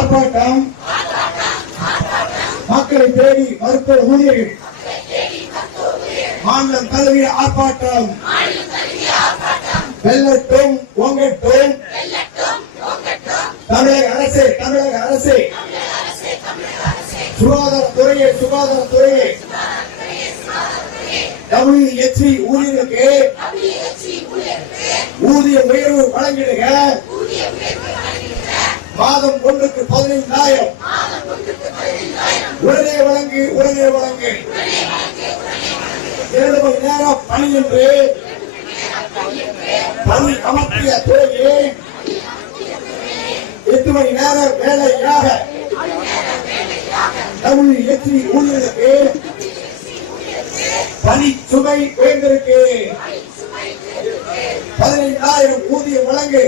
ஆர்ப்பாட்டம் மக்களை தேடி மருத்துவ ஊழியர்கள் மாநிலம் தழுவிய ஆர்ப்பாட்டம் வெல்லட்டும் ஓங்கட்டும் தமிழக அரசே சுகாதாரத்துறையே WHC ஊழியர்களுக்கு ஊதிய உயர்வு வழங்கிடுக. மாதம் ஒன்றுக்கு 15,000 உடனே வழங்கு 2 மணி நேரம் பணி என்று பணி அமர்த்திய துறையே 8 மணி நேரம் வேலையாக WHC ஊழியர்களுக்கு பணி சுமை உயர்ந்திருக்கு. 15,000 ஊதியம் வழங்கு.